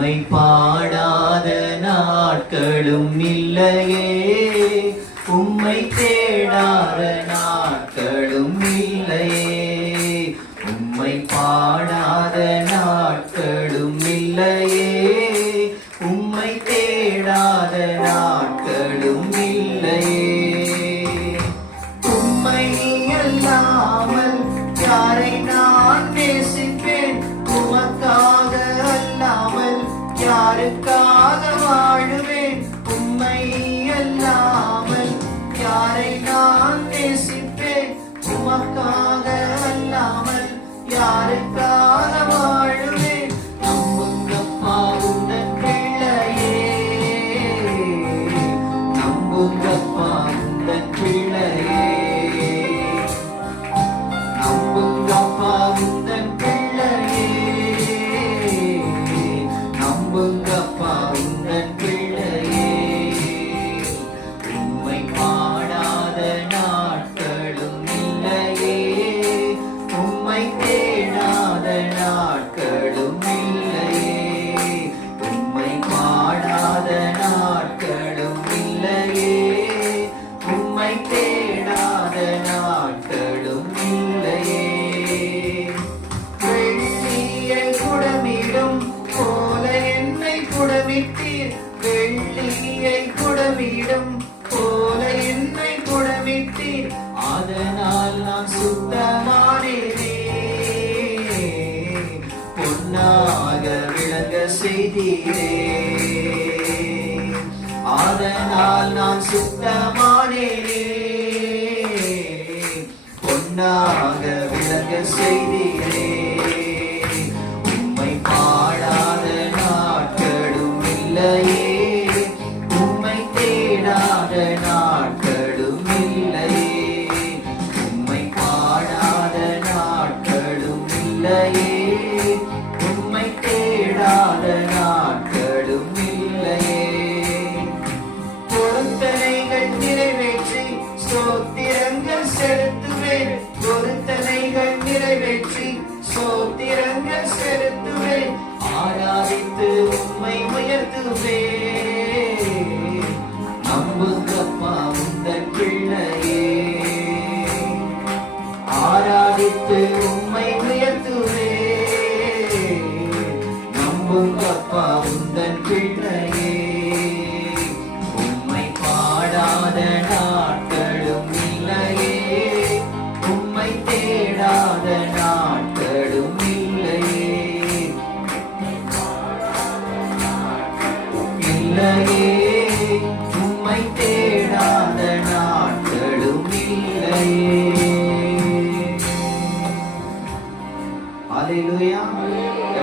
உம்மை பாடாத நாட்களும் இல்லையே. உம்மை தேடாத நாட்களும் இல்லையே. உம்மை பாடாத நாட்களும் இல்லையே. உம்மை தேடாத நாட்களும் இல்லையே. உம்மை அல்லாமல் யாரை நான் யாருக்காக வாழுவேன்? உண்மை அல்லாமல் யாரை நான் நேசிப்பேன்? உமக்காக அல்லாமல் யாருக்கு குடமிடும் போல என்னை குடமிட்டீர் அதனால் நான் சுத்தமானேனே. பொன்னாக விளங்க செய்தீரே. அதனால் நான் சுத்தமானேனே. பொன்னாக விளங்க செய்தீர். சோத்திரங்கள் ஸ்தோத்திரங்கள் செலுத்துவேன். பொருத்தனைகள் நிறைவேற்றி சோத்திரங்கள் செலுத்துவேன். ஆராதித்து உண்மை உயர்த்துவேன். நம்புங்கப்பா உந்தன் பிள்ளையே ஆராதித்து உண்மை உயர்த்துவேன். நம்புங்கப்பா உந்தன் பிள்ளையே உண்மை பாடாத நாட்களும் இல்லையே Hallelujah.